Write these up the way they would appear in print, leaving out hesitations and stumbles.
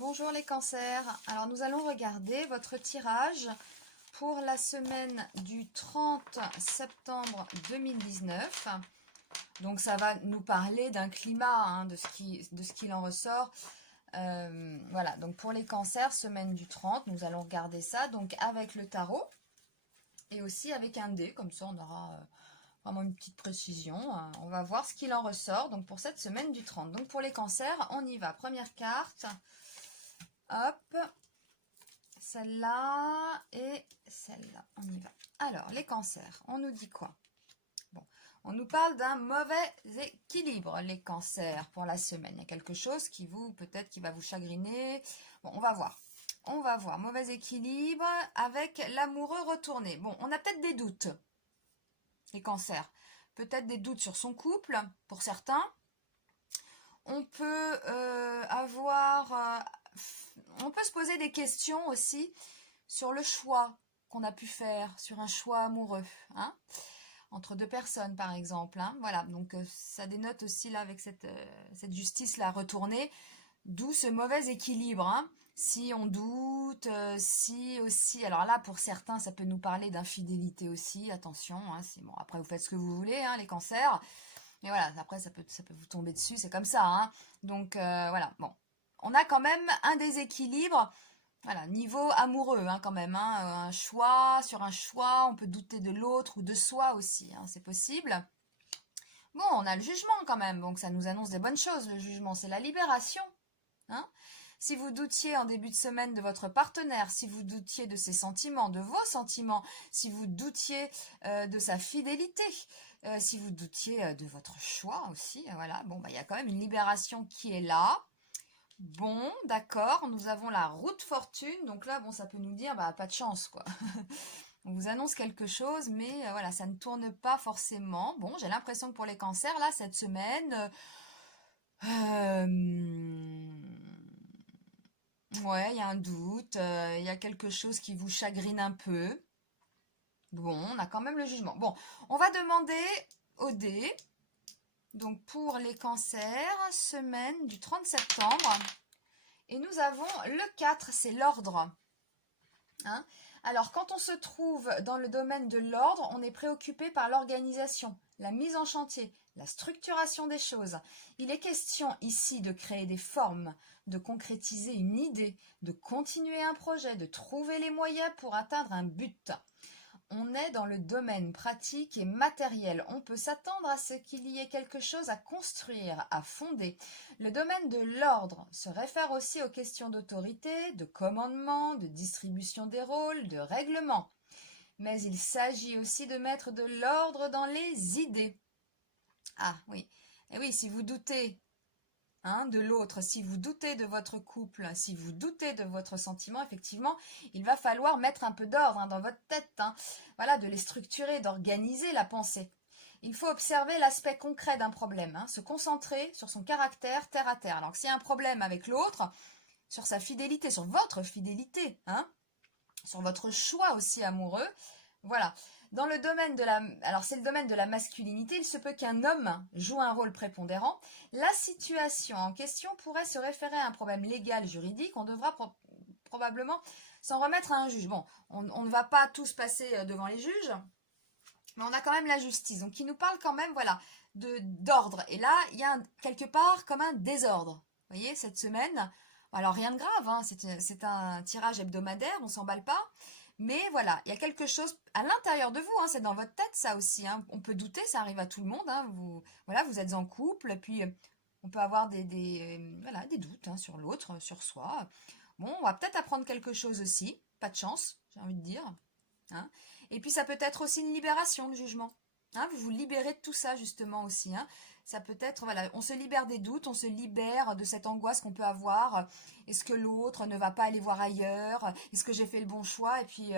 Bonjour les cancers, alors nous allons regarder votre tirage pour la semaine du 30 septembre 2019. Donc ça va nous parler d'un climat, de ce qu'il en ressort. Voilà, donc pour les cancers, semaine du 30, nous allons regarder ça donc avec le tarot et aussi avec un dé, comme ça on aura vraiment une petite précision. On va voir ce qu'il en ressort donc pour cette semaine du 30. Donc pour les cancers, on y va. Première carte. Hop, celle-là et celle-là, on y va. Alors, les cancers, on nous dit quoi? Bon, on nous parle d'un mauvais équilibre, les cancers, pour la semaine. Il y a quelque chose qui peut-être qui va vous chagriner. Bon, on va voir. On va voir, mauvais équilibre avec l'amoureux retourné. Bon, on a peut-être des doutes, les cancers. Peut-être des doutes sur son couple, pour certains. On peut on peut se poser des questions aussi sur le choix qu'on a pu faire, sur un choix amoureux, entre deux personnes par exemple. Voilà, donc ça dénote aussi là avec cette justice-là retournée, d'où ce mauvais équilibre. Si on doute, si aussi, alors là pour certains ça peut nous parler d'infidélité aussi, attention, bon, après vous faites ce que vous voulez, les cancers. Mais voilà, après, ça peut vous tomber dessus, c'est comme ça. Donc, voilà, bon. On a quand même un déséquilibre, voilà, niveau amoureux, quand même. Sur un choix, on peut douter de l'autre ou de soi aussi, c'est possible. Bon, on a le jugement quand même, donc ça nous annonce des bonnes choses, le jugement, c'est la libération. Si vous doutiez en début de semaine de votre partenaire, si vous doutiez de ses sentiments, de vos sentiments, si vous doutiez de sa fidélité, si vous doutiez de votre choix aussi, voilà, bon, il y a quand même une libération qui est là. Bon, d'accord, nous avons la route fortune, donc là, bon, ça peut nous dire, pas de chance, quoi. On vous annonce quelque chose, mais voilà, ça ne tourne pas forcément. Bon, j'ai l'impression que pour les cancers, là, cette semaine, ouais, il y a un doute, il y a quelque chose qui vous chagrine un peu. Bon, on a quand même le jugement. Bon, on va demander au dé. Donc pour les cancers, semaine du 30 septembre. Et nous avons le 4, c'est l'ordre. Alors, quand on se trouve dans le domaine de l'ordre, on est préoccupé par l'organisation, la mise en chantier, la structuration des choses. Il est question ici de créer des formes, de concrétiser une idée, de continuer un projet, de trouver les moyens pour atteindre un but. On est dans le domaine pratique et matériel. On peut s'attendre à ce qu'il y ait quelque chose à construire, à fonder. Le domaine de l'ordre se réfère aussi aux questions d'autorité, de commandement, de distribution des rôles, de règlement. Mais il s'agit aussi de mettre de l'ordre dans les idées. Ah oui, et oui, si vous doutez de l'autre, si vous doutez de votre couple, si vous doutez de votre sentiment, effectivement, il va falloir mettre un peu d'ordre dans votre tête, voilà, de les structurer, d'organiser la pensée. Il faut observer l'aspect concret d'un problème, se concentrer sur son caractère terre à terre. Alors, s'il y a un problème avec l'autre, sur sa fidélité, sur votre fidélité, sur votre choix aussi amoureux, voilà. Dans le domaine alors c'est le domaine de la masculinité, il se peut qu'un homme joue un rôle prépondérant. La situation en question pourrait se référer à un problème légal, juridique. On devra probablement s'en remettre à un juge. Bon, on ne va pas tous passer devant les juges, mais on a quand même la justice, donc qui nous parle quand même, voilà, d'ordre. Et là, il y a quelque part comme un désordre. Vous voyez, cette semaine, alors rien de grave, c'est un tirage hebdomadaire, on s'emballe pas. Mais voilà, il y a quelque chose à l'intérieur de vous, c'est dans votre tête ça aussi. On peut douter, ça arrive à tout le monde. Vous êtes en couple, et puis on peut avoir des doutes sur l'autre, sur soi. Bon, on va peut-être apprendre quelque chose aussi, pas de chance, j'ai envie de dire. Et puis ça peut être aussi une libération, le jugement. Vous vous libérez de tout ça justement aussi. Ça peut être, voilà, on se libère des doutes, on se libère de cette angoisse qu'on peut avoir. Est-ce que l'autre ne va pas aller voir ailleurs? Est-ce que j'ai fait le bon choix? Et puis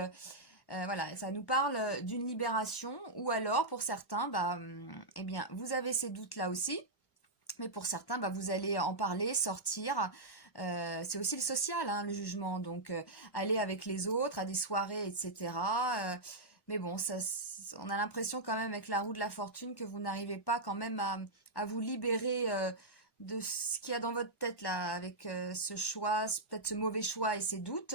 voilà, ça nous parle d'une libération. Ou alors pour certains, eh bien, vous avez ces doutes là aussi. Mais pour certains, vous allez en parler, sortir. C'est aussi le social, le jugement. Donc, aller avec les autres à des soirées, etc. Mais bon, on a l'impression quand même avec la roue de la fortune que vous n'arrivez pas quand même à vous libérer de ce qu'il y a dans votre tête là, avec ce choix, peut-être ce mauvais choix et ces doutes.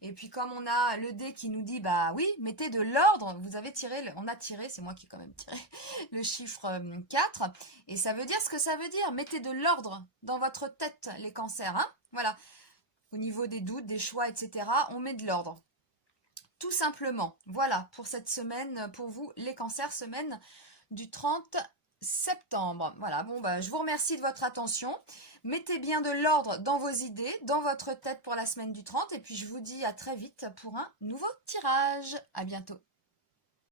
Et puis comme on a le dé qui nous dit, bah oui, mettez de l'ordre, vous avez tiré, on a tiré, c'est moi qui ai quand même tiré le chiffre 4, et ça veut dire ce que ça veut dire, mettez de l'ordre dans votre tête, les cancers, hein, voilà, au niveau des doutes, des choix, etc., on met de l'ordre. Tout simplement, voilà, pour cette semaine, pour vous, les cancers, semaine du 30 septembre. Voilà, bon, bah, je vous remercie de votre attention. Mettez bien de l'ordre dans vos idées, dans votre tête pour la semaine du 30. Et puis, je vous dis à très vite pour un nouveau tirage. À bientôt.